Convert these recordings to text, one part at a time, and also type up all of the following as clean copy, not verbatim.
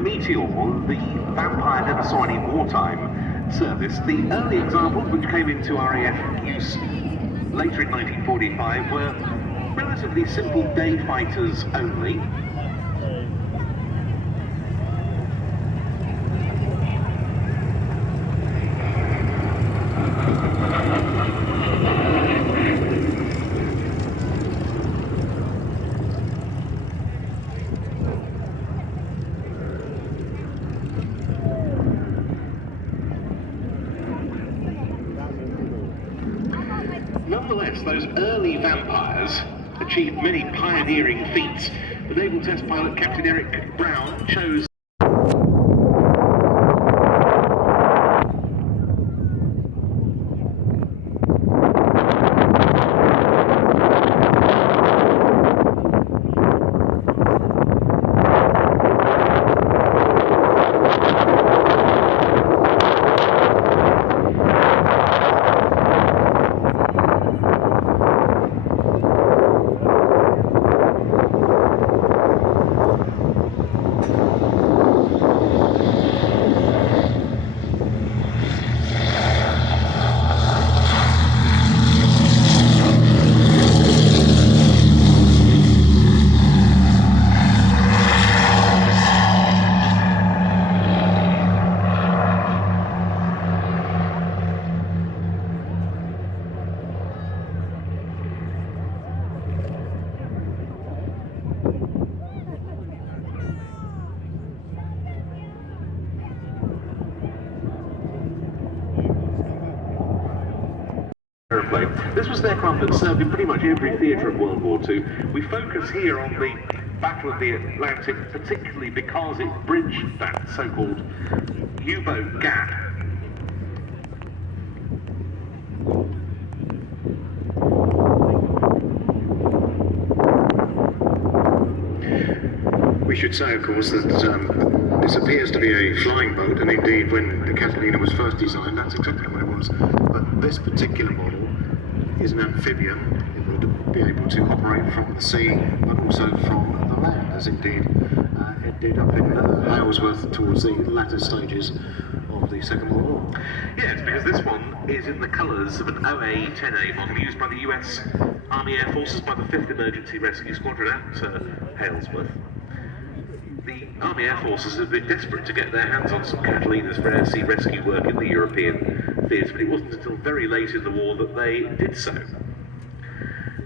the Meteor, the Vampire never saw any wartime service. The early examples which came into RAF use later in 1945 were relatively simple day fighters only. Nonetheless, those early Vampires achieved many pioneering feats. The naval test pilot Captain Eric Brown chose airplane. This was an aircraft that served in pretty much every theatre of World War II. We focus here on the Battle of the Atlantic, particularly because it bridged that so-called U-boat gap. We should say, of course, that this appears to be a flying boat, and indeed, when the Catalina was first designed, that's exactly what it was. But this particular model is an amphibian. It would be able to operate from the sea, but also from the land, as indeed it did up in Halesworth towards the latter stages of the Second World War. Yes, because this one is in the colours of an OA-10A model used by the US Army Air Forces by the 5th Emergency Rescue Squadron at Halesworth. The Army Air Forces have been desperate to get their hands on some Catalinas for air sea rescue work in the European theatre, but it wasn't until very late in the war that they did so.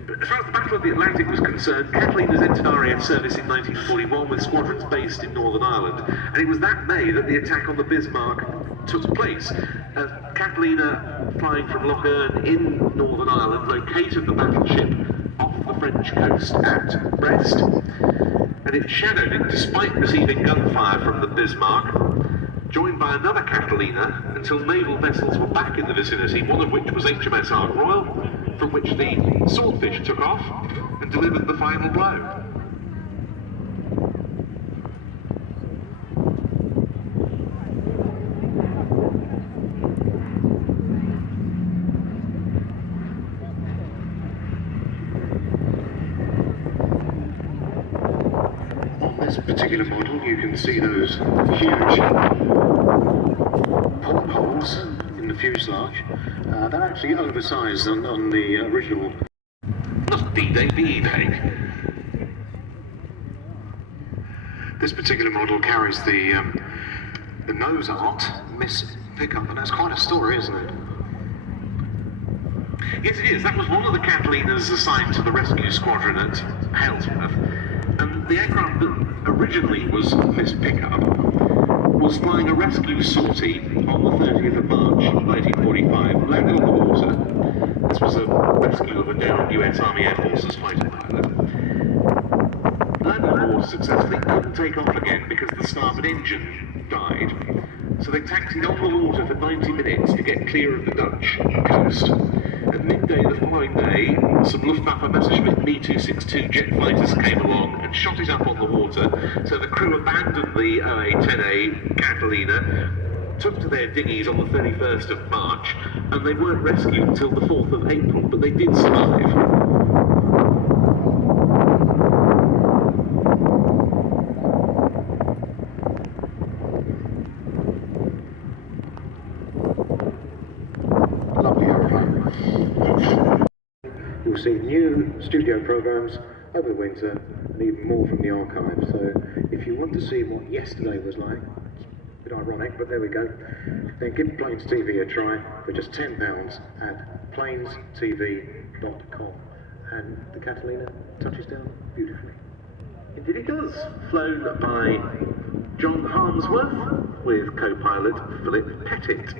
But as far as the Battle of the Atlantic was concerned, Catalinas entered RAF service in 1941 with squadrons based in Northern Ireland, and it was that May that the attack on the Bismarck took place. Catalina, flying from Loch Earn in Northern Ireland, located the battleship off the French coast at Brest, and it shadowed it despite receiving gunfire from the Bismarck, joined by another Catalina until naval vessels were back in the vicinity, one of which was HMS Ark Royal, from which the Swordfish took off and delivered the final blow. This particular model, you can see those huge portholes in the fuselage. They're actually oversized on the original. Not D-Day, B-Day. This particular model carries the nose art, Miss Pickup, and that's quite a story, isn't it? Yes, it is. That was one of the Catalinas assigned to the rescue squadron at Halesworth. And the aircraft that originally was Miss Pickup was flying a rescue sortie on the 30th of March 1945, landed on the water. This was a rescue of a downed US Army Air Forces fighter pilot. Landed on the water successfully, couldn't take off again because the starboard engine died. So they taxied on the water for 90 minutes to get clear of the Dutch coast. At midday the following day, some Luftwaffe Messerschmitt Me-262 jet fighters came along and shot it up on the water, so the crew abandoned the OA-10A Catalina, took to their dinghies on the 31st of March, and they weren't rescued until the 4th of April, but they did survive. will see new studio programs over the winter and even more from the archive. So if you want to see what yesterday was like, it's a bit ironic, but there we go, then give Plains TV a try for just £10 at plainstv.com. And the Catalina touches down beautifully. Indeed it does. Flown by John Harmsworth with co-pilot Philip Pettit.